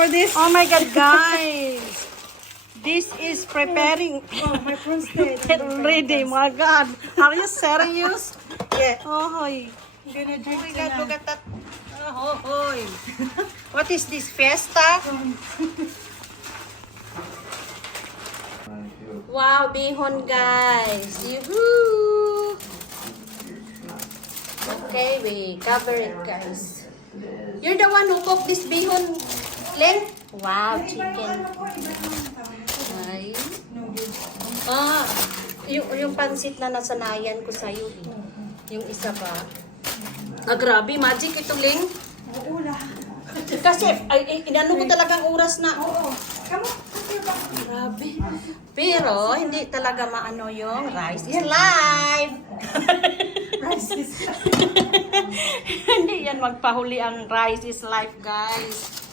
for this. Oh my God, guys. This is preparing. Oh, my friends stayed. Ready, my God. Are you serious? Yeah. Oh, hoy. I'm gonna Oh drink my God, tonight. look at that. Oh, hoy. What is this, fiesta? Wow, bihon, guys. Yoo-hoo. Okay, we cover it, guys. You're the one who cooked this bihon, Len? Wow, chicken. Ay. Ah, yung pansit na nasanayan ko sa'yo. Yung isa ba? Ah, grabe, magic ito, Ling. Oo lah. Kasi, inano ko talagang oras na. Oo. Come on. Grabe. Pero, hindi talaga maano yung rice is live. Rice is... Hindi yan magpahuli ang rice is life, guys.